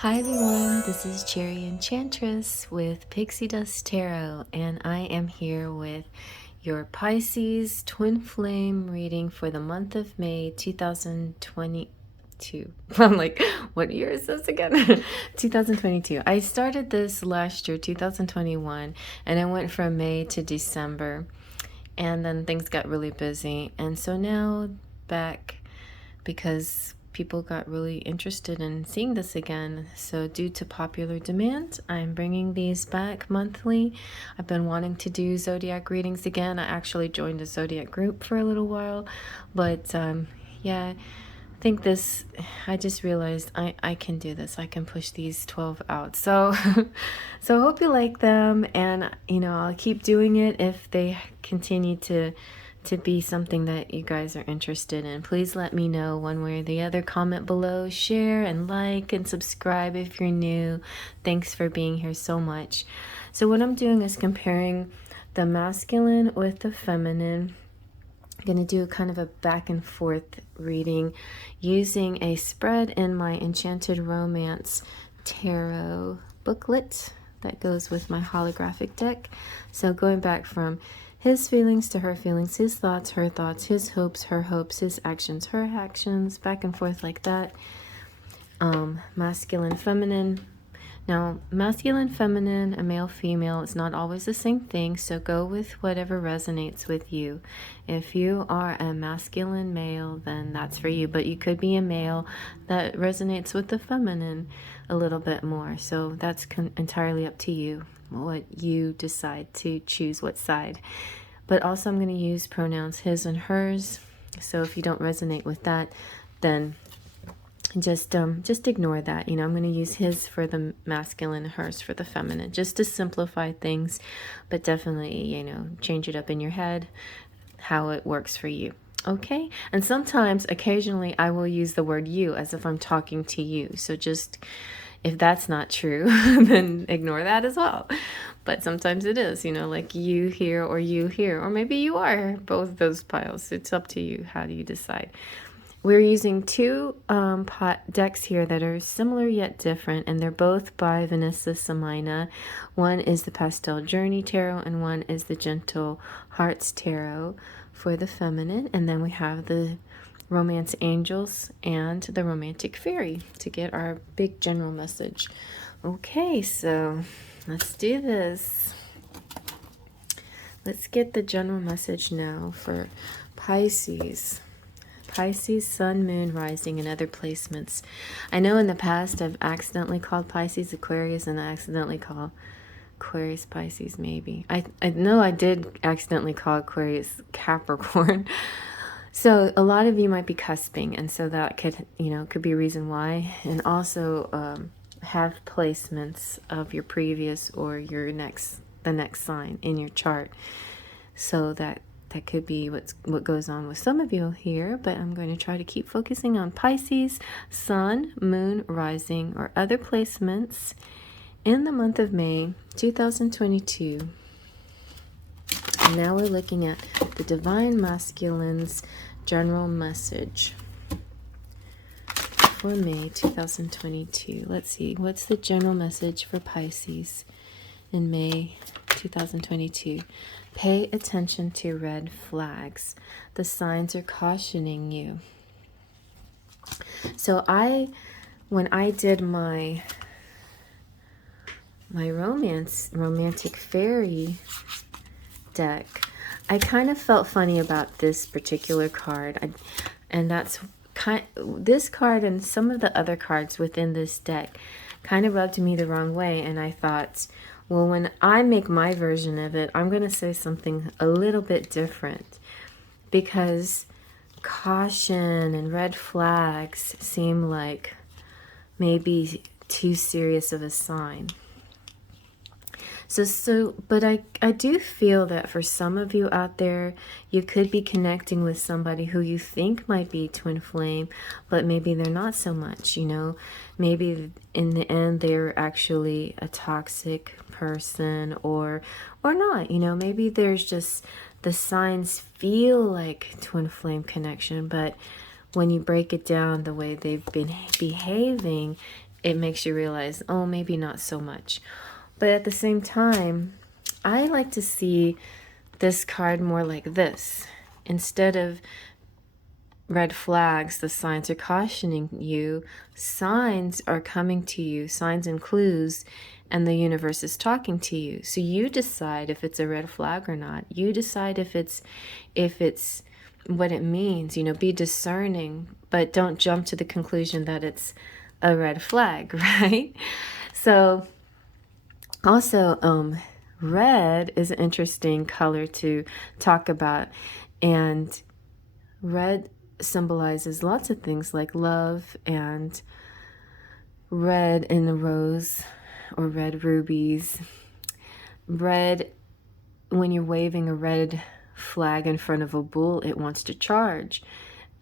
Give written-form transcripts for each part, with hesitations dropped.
Hi everyone, this is CherryEnchantress with Pixie Dust Tarot, and I am here with your Pisces twin flame reading for the month of May 2022. I'm like, what year is this again? 2022. I started this last year, 2021, and I went from May to December, and then things got really busy, and so now back because people got really interested in seeing this again. So due to popular demand, I'm bringing these back monthly. I've been wanting to do zodiac readings again. I actually joined a zodiac group for a little while, but yeah, I think this, I just realized I can do this. I can push these 12 out. So so I hope you like them, and I'll keep doing it if they continue to be something that you guys are interested in. Please let me know one way or the other. Comment below, share and like and subscribe if you're new. Thanks for being here so much. So what I'm doing is comparing the masculine with the feminine. I'm going to do kind of a back and forth reading using a spread in my Enchanted Romance tarot booklet that goes with my holographic deck. So going back from his feelings to her feelings, his thoughts, her thoughts, his hopes, her hopes, his actions, her actions, back and forth like that. Masculine, feminine. Now, masculine, feminine, a male, female, it's not always the same thing, so go with whatever resonates with you. If you are a masculine male, then that's for you, but you could be a male that resonates with the feminine a little bit more, so that's entirely up to you, what you decide to choose what side. But also I'm going to use pronouns his and hers, so if you don't resonate with that, then just ignore that. I'm going to use his for the masculine, hers for the feminine, just to simplify things, but definitely, change it up in your head how it works for you. Okay? And sometimes, occasionally, I will use the word you as if I'm talking to you. So just, if that's not true, then ignore that as well. But sometimes it is, like you here or you here, or maybe you are both those piles. It's up to you. How do you decide? We're using two decks here that are similar yet different, and they're both by Vanessa Samina. One is the Pastel Journey Tarot, and one is the Gentle Hearts Tarot for the feminine. And then we have the Romance Angels and the Romantic Fairy to get our big general message. Okay, so let's do this. Let's get the general message now for Pisces. Pisces, Sun, Moon, Rising, and other placements. I know in the past I've accidentally called Pisces Aquarius, and I accidentally call Aquarius Pisces maybe. I know I did accidentally call Aquarius Capricorn. So a lot of you might be cusping, and so that could, could be a reason why. And also have placements of your previous or the next sign in your chart. So that could be what goes on with some of you here, but I'm going to try to keep focusing on Pisces, Sun, Moon, Rising, or other placements in the month of May 2022. And now we're looking at the Divine Masculine's general message for May 2022. Let's see, what's the general message for Pisces in May 2022? Pay attention to red flags. The signs are cautioning you. So when I did my romantic fairy deck, I kind of felt funny about this particular card. This card and some of the other cards within this deck kind of rubbed me the wrong way, and I thought, well, when I make my version of it, I'm going to say something a little bit different, because caution and red flags seem like maybe too serious of a sign. But I do feel that for some of you out there, you could be connecting with somebody who you think might be twin flame, but maybe they're not so much, Maybe in the end they're actually a toxic person or not, Maybe there's just the signs feel like twin flame connection, but when you break it down the way they've been behaving, it makes you realize, oh, maybe not so much. But at the same time, I like to see this card more like this. Instead of red flags, the signs are cautioning you, signs are coming to you, signs and clues, and the universe is talking to you. So you decide if it's a red flag or not. You decide if it's what it means. You know, be discerning, but don't jump to the conclusion that it's a red flag, right? So also, red is an interesting color to talk about, and red symbolizes lots of things like love, and red in the rose or red rubies. Red, when you're waving a red flag in front of a bull, it wants to charge.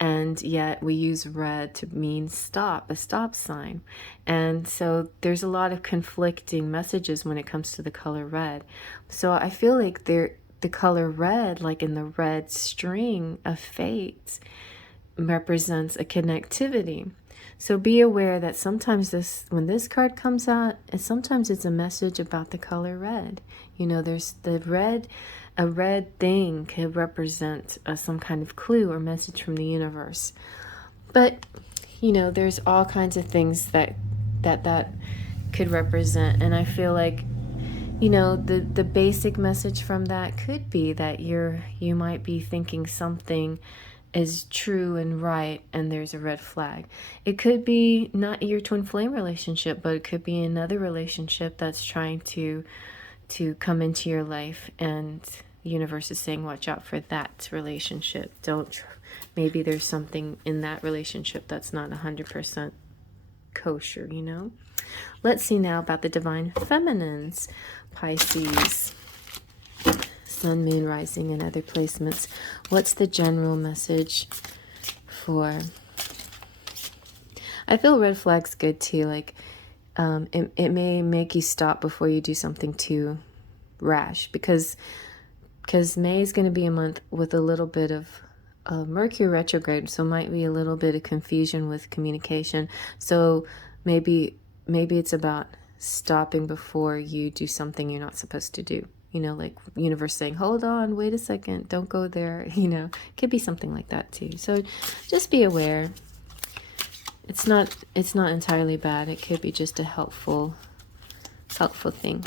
And yet we use red to mean stop, a stop sign. And so there's a lot of conflicting messages when it comes to the color red. So I feel like the color red, like in the red string of fate, represents a connectivity. So be aware that sometimes when this card comes out, and sometimes it's a message about the color red. You know, there's the red, a red thing could represent some kind of clue or message from the universe. But, you know, there's all kinds of things that could represent. And I feel like, you know, the basic message from that could be that you might be thinking something is true and right, and there's a red flag. It could be not your twin flame relationship, but it could be another relationship that's trying to come into your life, and the universe is saying watch out for that relationship. Maybe there's something in that relationship that's not 100% kosher, you know. Let's see now about the divine feminines. Pisces, Sun, Moon, Rising, and other placements. What's the general message for... I feel red flag's good too. Like, it may make you stop before you do something too rash, because May is going to be a month with a little bit of Mercury retrograde, so might be a little bit of confusion with communication. So maybe it's about stopping before you do something you're not supposed to do. You know, like universe saying, hold on, wait a second, don't go there. You know, could be something like that too. So just be aware. It's not entirely bad. It could be just a helpful thing.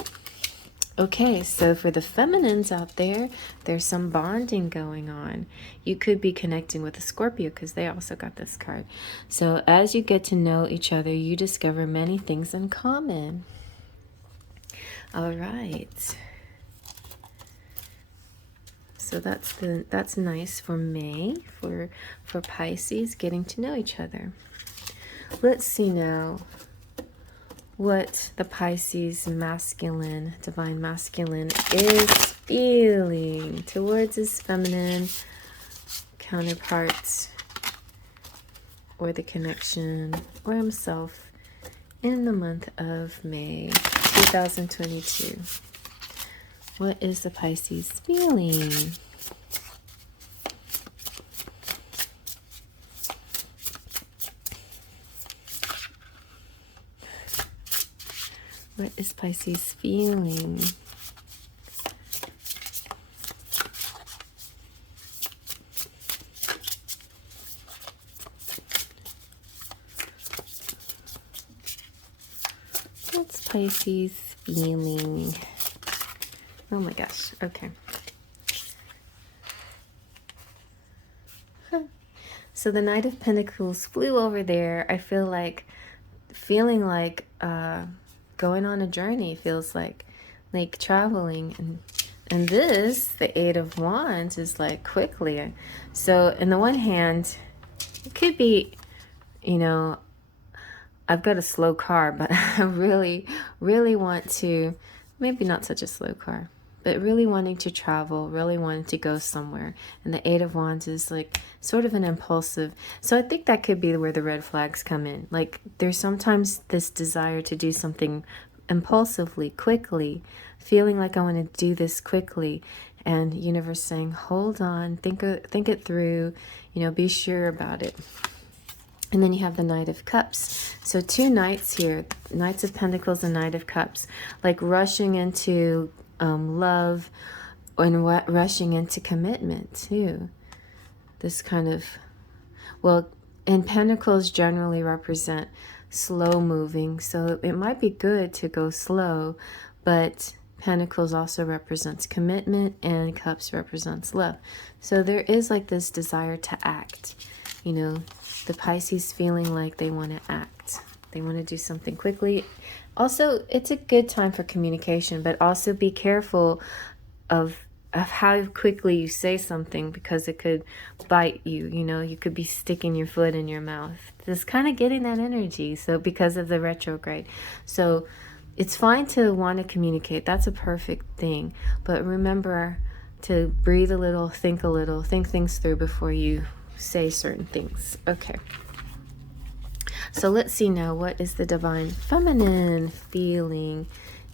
Okay, so for the feminines out there, there's some bonding going on. You could be connecting with a Scorpio because they also got this card. So as you get to know each other, you discover many things in common. All right. So that's nice for May, for Pisces, getting to know each other. Let's see now what the Pisces masculine, divine masculine, is feeling towards his feminine counterparts, or the connection, or himself in the month of May 2022. What is the Pisces feeling? What is Pisces feeling? What's Pisces feeling? Oh my gosh, okay. So the Knight of Pentacles flew over there. I feel like, feeling like going on a journey, feels like traveling. And this, the Eight of Wands, is like quickly. So in the one hand, it could be, you know, I've got a slow car, but I really, really want to, maybe not such a slow car, but really wanting to travel, really wanting to go somewhere. And the Eight of Wands is like sort of an impulsive. So I think that could be where the red flags come in. Like there's sometimes this desire to do something impulsively, quickly, feeling like I want to do this quickly. And universe saying, hold on, think it through, you know, be sure about it. And then you have the Knight of Cups. So 2 knights here, Knights of Pentacles and Knight of Cups, like rushing into love and rushing into commitment too. This kind of, well, and Pentacles generally represent slow moving, so it might be good to go slow, but Pentacles also represents commitment and Cups represents love. So there is like this desire to act, you know, the Pisces feeling like they want to act. They want to do something quickly. Also, it's a good time for communication, but also be careful of how quickly you say something, because it could bite you, you know, you could be sticking your foot in your mouth. Just kind of getting that energy, so because of the retrograde. So it's fine to want to communicate. That's a perfect thing. But remember to breathe a little, think things through before you say certain things. Okay. So let's see now, what is the Divine Feminine feeling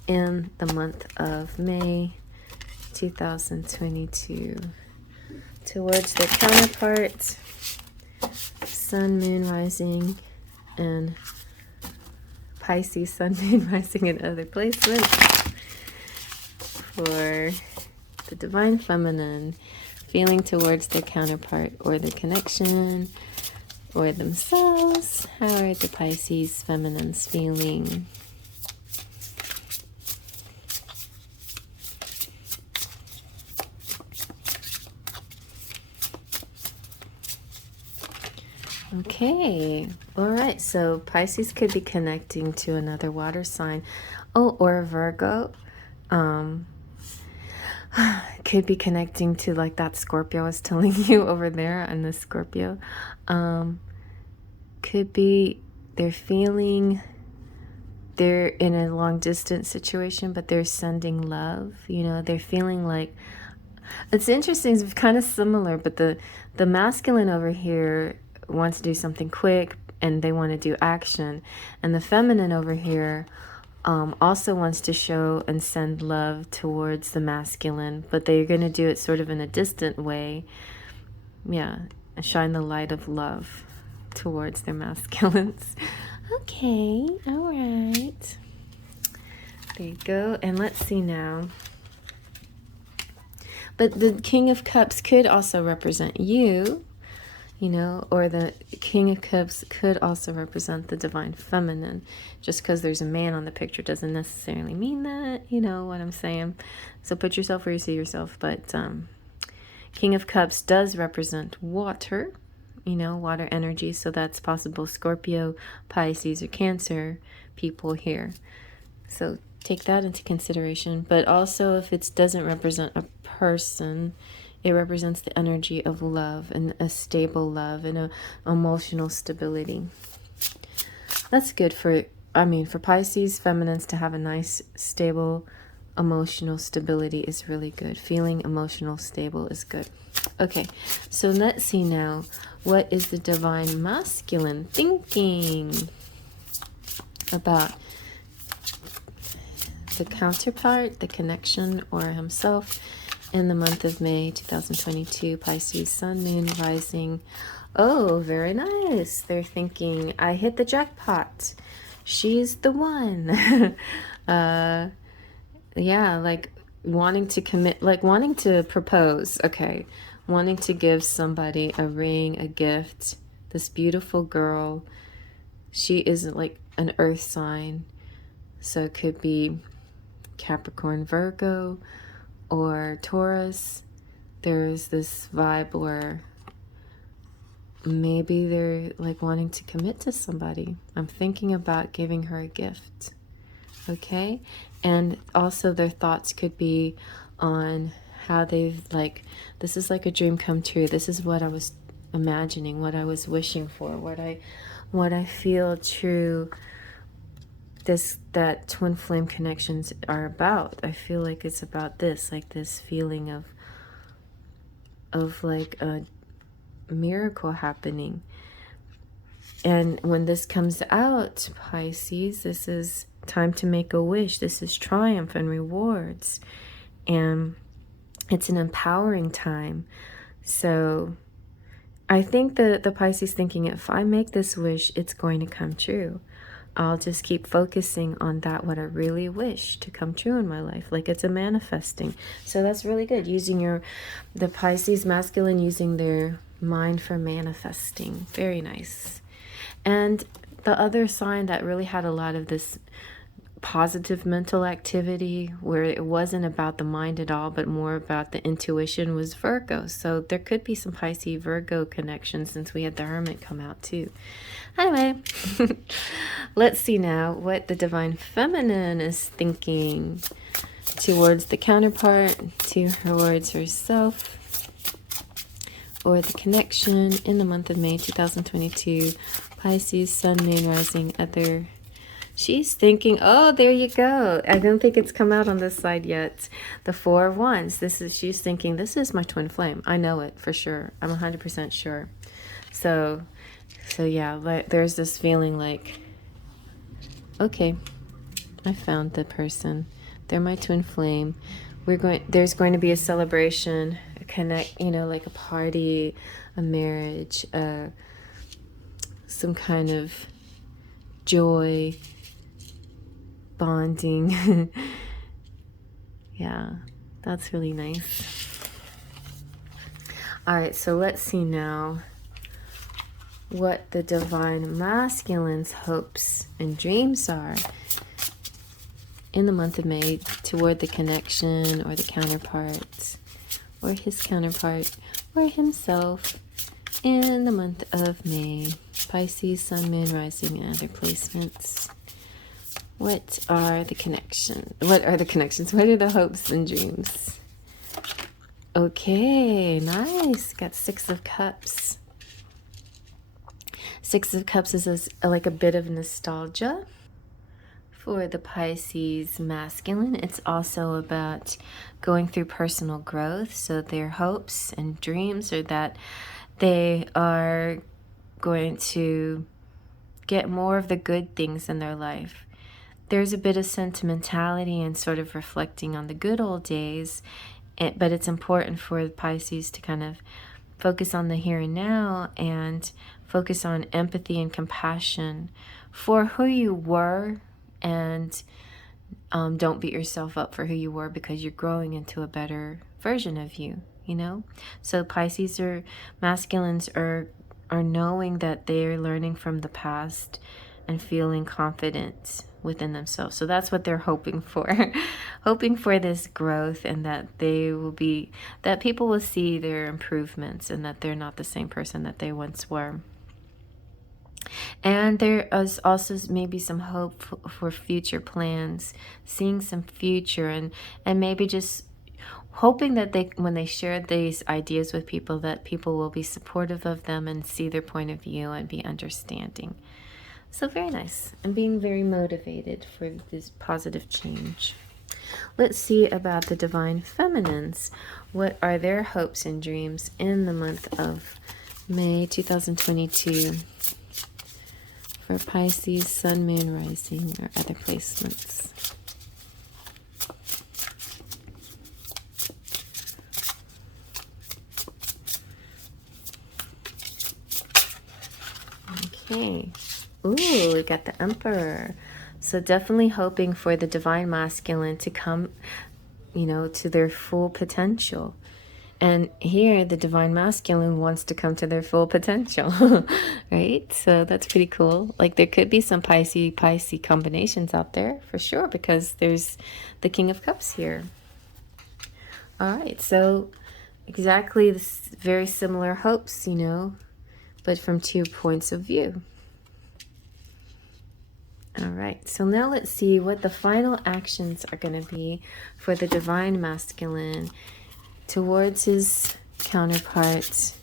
in the month of May 2022 towards their counterpart, Sun, Moon, Rising, and Pisces, Sun, Moon, Rising, and other placements for the Divine Feminine feeling towards their counterpart or their connection or themselves. How are the Pisces Feminines feeling? Okay, all right, so Pisces could be connecting to another water sign. Oh, or Virgo. Could be connecting to like that Scorpio I was telling you over there, and the Scorpio. Could be they're feeling they're in a long distance situation, but they're sending love. You know, they're feeling like, it's interesting, it's kind of similar, but the masculine over here wants to do something quick and they want to do action, and the feminine over here also wants to show and send love towards the masculine, but they're going to do it sort of in a distant way. Yeah, and shine the light of love towards their masculines. Okay, all right. There you go. And let's see now. But the King of Cups could also represent you, you know, or the King of Cups could also represent the Divine Feminine. Just because there's a man on the picture doesn't necessarily mean that, you know what I'm saying? So put yourself where you see yourself. But King of Cups does represent water, you know, water energy. So that's possible Scorpio, Pisces, or Cancer people here. So take that into consideration. But also, if it doesn't represent a person, it represents the energy of love and a stable love and a emotional stability. That's good for, I mean, for Pisces feminines to have a nice, stable, emotional stability is really good. Feeling emotional stable is good. Okay, so let's see now. What is the Divine Masculine thinking about the counterpart, the connection, or himself in the month of May 2022? Pisces, Sun, Moon, Rising. Oh, very nice. They're thinking, I hit the jackpot. She's the one. Yeah, like wanting to commit, like wanting to propose. Okay, wanting to give somebody a ring, a gift. This beautiful girl. She isn't like an earth sign, so it could be Capricorn, Virgo, or Taurus. There's this vibe where maybe they're like wanting to commit to somebody. I'm thinking about giving her a gift. Okay, and also their thoughts could be on how they've, like, this is like a dream come true. This is what I was imagining, what I was wishing for, what I feel true that twin flame connections are about. I feel like it's about this, like this feeling of like a miracle happening. And when this comes out, Pisces, this is time to make a wish. This is triumph and rewards, and it's an empowering time. So I think the Pisces thinking, if I make this wish, it's going to come true. I'll just keep focusing on that, what I really wish to come true in my life. Like it's a manifesting. So that's really good. Using the Pisces masculine, using their mind for manifesting. Very nice. And the other sign that really had a lot of this positive mental activity where it wasn't about the mind at all but more about the intuition was Virgo. So there could be some Pisces Virgo connections since we had the Hermit come out too. Anyway, let's see now what the Divine Feminine is thinking towards the counterpart, towards herself, or the connection in the month of May 2022. Pisces, Sun, Moon, Rising, Other. She's thinking, oh, there you go. I don't think it's come out on this side yet. The Four of Wands. She's thinking, this is my twin flame. I know it for sure. I'm 100% sure. So yeah, there's this feeling like, okay, I found the person. They're my twin flame. There's going to be a celebration, a connect, like a party, a marriage, some kind of joy, bonding. Yeah, that's really nice. All right, so let's see now what the Divine Masculine's hopes and dreams are in the month of May toward the connection or the counterpart or his counterpart or himself in the month of May. Pisces, Sun, Moon, Rising, and other placements. What are the connections? What are the hopes and dreams? Okay, nice. Got Six of Cups. Six of Cups is like a bit of nostalgia for the Pisces masculine. It's also about going through personal growth. So their hopes and dreams are that they are going to get more of the good things in their life. There's a bit of sentimentality and sort of reflecting on the good old days, but it's important for the Pisces to kind of focus on the here and now and focus on empathy and compassion for who you were, and don't beat yourself up for who you were because you're growing into a better version of you, So Pisces or masculines are knowing that they're learning from the past and feeling confident within themselves. So that's what they're hoping for. Hoping for this growth, and that that people will see their improvements and that they're not the same person that they once were. And there is also maybe some hope for future plans, seeing some future, and maybe just hoping that when they share these ideas with people, that people will be supportive of them and see their point of view and be understanding. So very nice. I'm being very motivated for this positive change. Let's see about the Divine Feminines. What are their hopes and dreams in the month of May 2022 for Pisces, Sun, Moon, Rising, or other placements? Okay. Ooh, we got the Emperor. So definitely hoping for the Divine Masculine to come, to their full potential. And here the Divine Masculine wants to come to their full potential, right? So that's pretty cool. Like there could be some Pisces combinations out there for sure, because there's the King of Cups here. All right, so exactly this very similar hopes, but from 2 points of view. All right, so now let's see what the final actions are going to be for the Divine Masculine towards his counterpart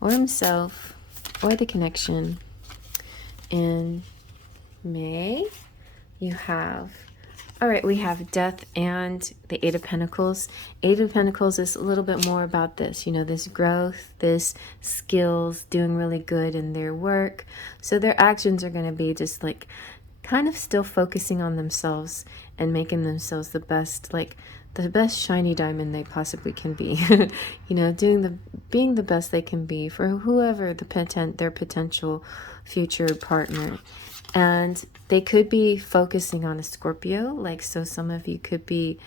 or himself or the connection in May. We have Death and the Eight of Pentacles. Eight of Pentacles is a little bit more about this, this growth, this skills, doing really good in their work. So their actions are going to be just like kind of still focusing on themselves and making themselves the best, like the best shiny diamond they possibly can be. You know, being the best they can be for whoever their potential future partner. And they could be focusing on a Scorpio, like, so some of you could be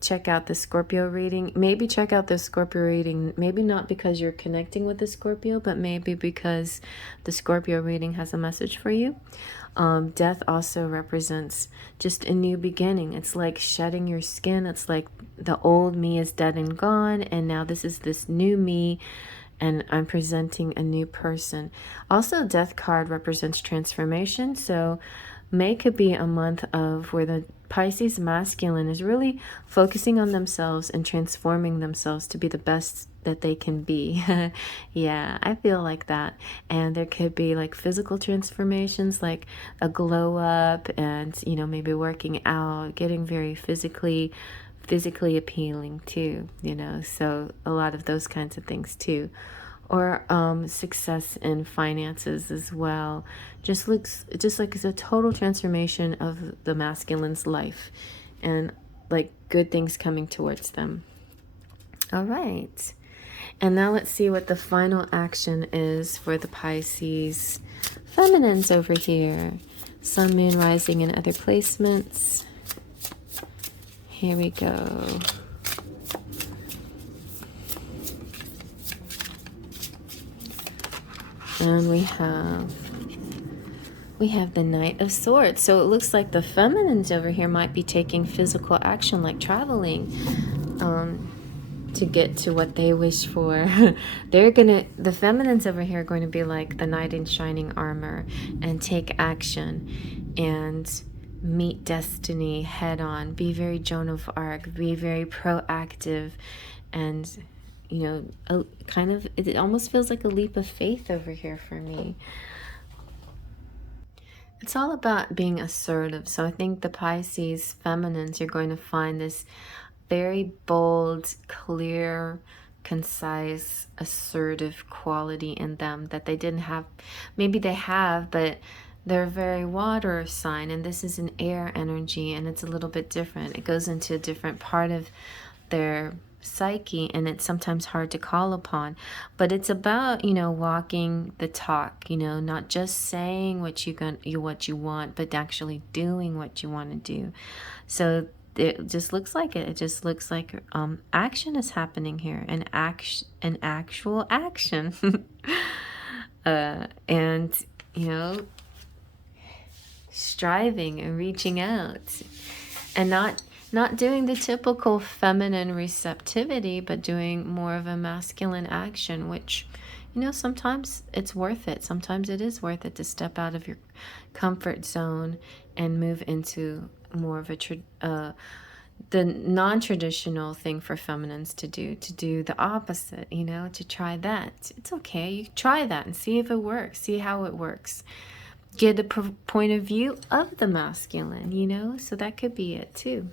check out the Scorpio reading. Maybe check out the Scorpio reading, maybe not because you're connecting with the Scorpio, but maybe because the Scorpio reading has a message for you. Death also represents just a new beginning. It's like shedding your skin. It's like the old me is dead and gone, and now this new me, and I'm presenting a new person. Also, death card represents transformation. So May could be a month of where the Pisces masculine is really focusing on themselves and transforming themselves to be the best that they can be. Yeah, I feel like that. And there could be like physical transformations, like a glow up, and, you know, maybe working out, getting very physically appealing too, you know, so a lot of those kinds of things too. Or success in finances as well. Just like it's a total transformation of the masculine's life, and like good things coming towards them. All right, and now let's see what the final action is for the Pisces feminines over here. Sun, Moon, Rising, and other placements. Here we go. And we have the Knight of Swords. So it looks like the feminines over here might be taking physical action, like traveling, to get to what they wish for. The feminines over here are going to be like the knight in shining armor and take action and meet destiny head on. Be very Joan of Arc. Be very proactive, and, you know, it almost feels like a leap of faith over here for me. It's all about being assertive. So I think the Pisces feminines, you're going to find this very bold, clear, concise, assertive quality in them that they didn't have. Maybe they have, but they're a very water sign, and this is an air energy, and it's a little bit different. It goes into a different part of their psyche, and it's sometimes hard to call upon. But it's about, you know, walking the talk, you know, not just saying what you want, but actually doing what you want to do. So it just looks like it. It just looks like action is happening here, an actual action, and, you know, striving and reaching out, and not doing the typical feminine receptivity, but doing more of a masculine action, which, you know, sometimes it's worth it. Sometimes it is worth it to step out of your comfort zone and move into more of the non-traditional thing for feminines to do the opposite, you know, to try that. It's okay. You try that and see if it works, see how it works. Get the point of view of the masculine, you know, so that could be it too.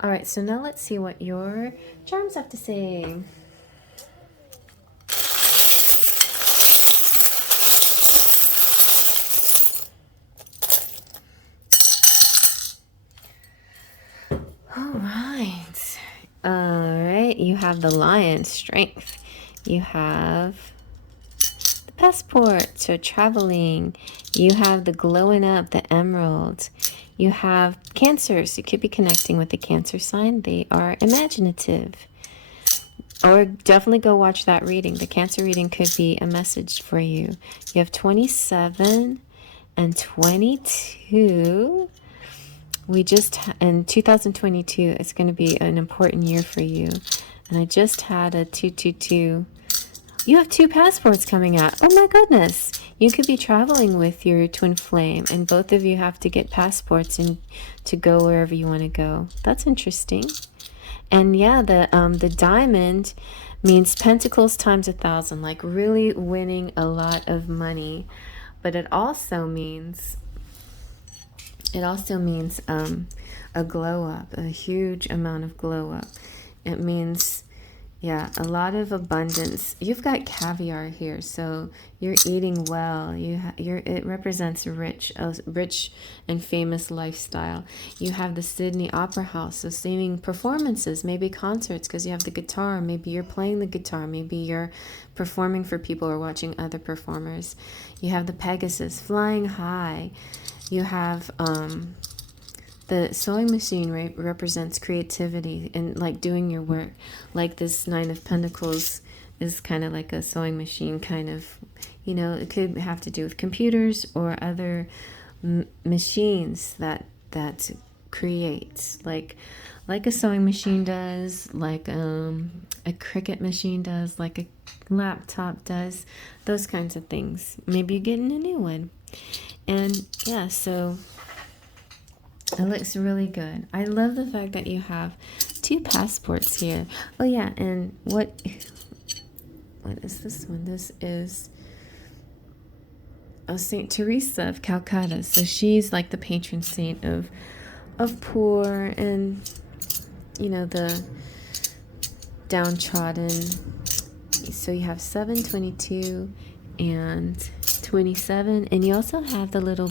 All right, so now let's see what your charms have to say. All right, you have the Lion, strength. You have the passport, so traveling. You have the glowing up, the emerald. You have Cancer, so you could be connecting with the Cancer sign. They are imaginative. Or definitely go watch that reading. The Cancer reading could be a message for you. You have 27 and 22. In 2022, it's going to be an important year for you. And I just had a 222. You have 2 passports coming out. Oh my goodness. You could be traveling with your twin flame, and both of you have to get passports and to go wherever you want to go. That's interesting. And yeah, the diamond means Pentacles times 1,000, like really winning a lot of money. But it also means a glow up, a huge amount of glow up. It means, Yeah, a lot of abundance. You've got caviar here, so you're eating well. It represents a rich and famous lifestyle. You have the Sydney Opera House, so singing performances, maybe concerts, because you have the guitar. Maybe you're playing the guitar. Maybe you're performing for people or watching other performers. You have the Pegasus flying high. You have the sewing machine represents creativity and like doing your work. Like this Nine of Pentacles is kind of like a sewing machine, kind of, you know, it could have to do with computers or other machines that creates, like a sewing machine does, like a Cricut machine does, like a laptop does, those kinds of things. Maybe you're getting a new one. And yeah, so it looks really good. I love the fact that you have 2 passports here. Oh yeah, and what is this one? This is Saint Teresa of Calcutta. So she's like the patron saint of poor and, you know, the downtrodden. So you have 7, 22, and 27, and you also have the little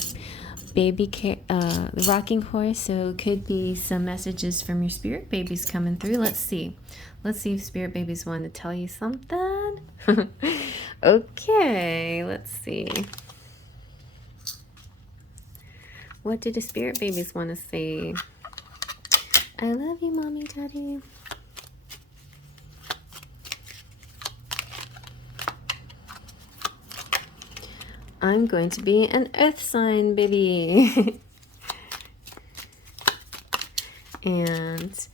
baby the rocking horse, so it could be some messages from your spirit babies coming through. Let's see if spirit babies want to tell you something. Okay, let's see, what do the spirit babies want to say? I love you, mommy, daddy. I'm going to be an earth sign, baby. And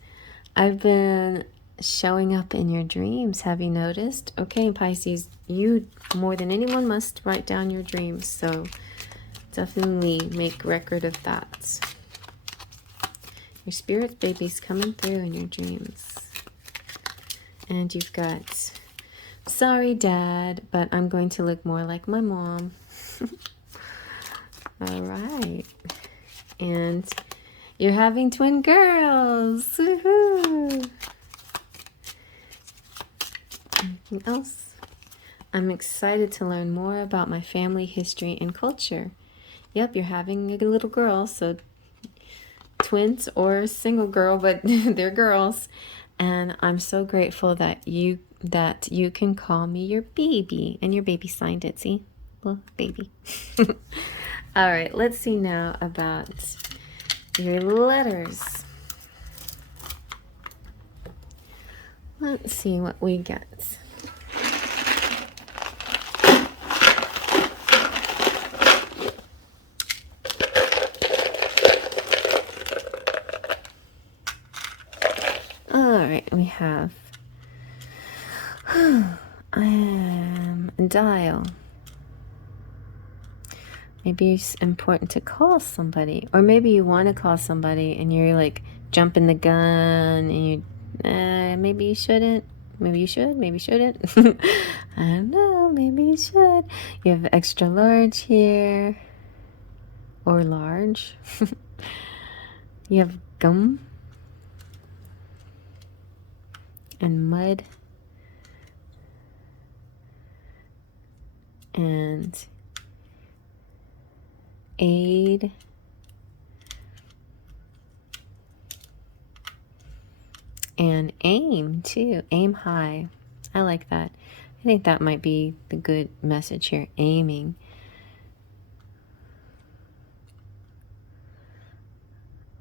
I've been showing up in your dreams. Have you noticed? Okay, Pisces, you more than anyone must write down your dreams. So definitely make record of that. Your spirit baby's coming through in your dreams. And you've got, sorry, Dad, but I'm going to look more like my mom. All right. And you're having twin girls. Woohoo! Anything else? I'm excited to learn more about my family history and culture. Yep, you're having a little girl, so twins or a single girl, but they're girls. And I'm so grateful that you can call me your baby. And your baby signed it, see? Well, baby. All right, let's see now about your letters. Let's see what we get. All right, we have dial. Maybe it's important to call somebody, or maybe you want to call somebody and you're like jumping the gun and you maybe you shouldn't, maybe you should, maybe you shouldn't. I don't know, maybe you should. You have extra large here, or large. You have gum and mud and aid and aim too. Aim high. I like that. I think that might be the good message here. Aiming.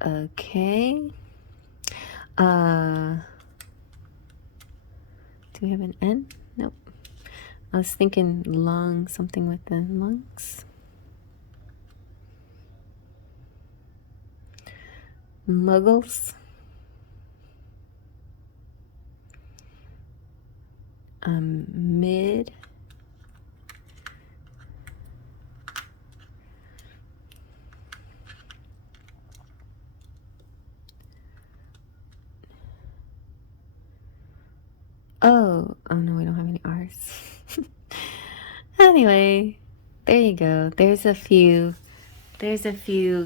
Okay. Do we have an N? Nope. I was thinking lung, something with the lungs. Muggles. Mid. Oh no, we don't have any R's. Anyway, there you go. There's a few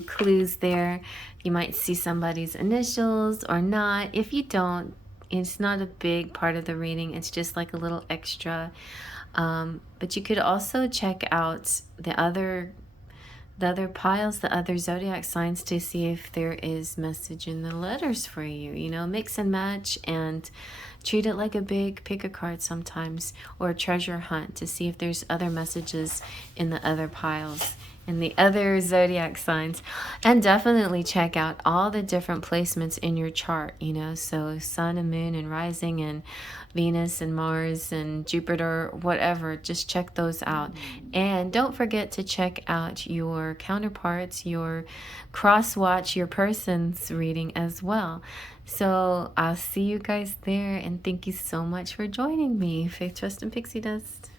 clues there. You might see somebody's initials or not. If you don't, It's not a big part of the reading. It's just like a little extra. But you could also check out the other piles, the other zodiac signs, to see if there is message in the letters for you. You know, mix and match and treat it like a big pick a card sometimes, or a treasure hunt to see if there's other messages in the other piles, in the other zodiac signs. And definitely check out all the different placements in your chart, you know, so sun and moon and rising and Venus and Mars and Jupiter, whatever, just check those out. And don't forget to check out your counterparts, your cross watch, your person's reading as well. So I'll see you guys there, and thank you so much for joining me. Faith, Trust, and Pixie Dust.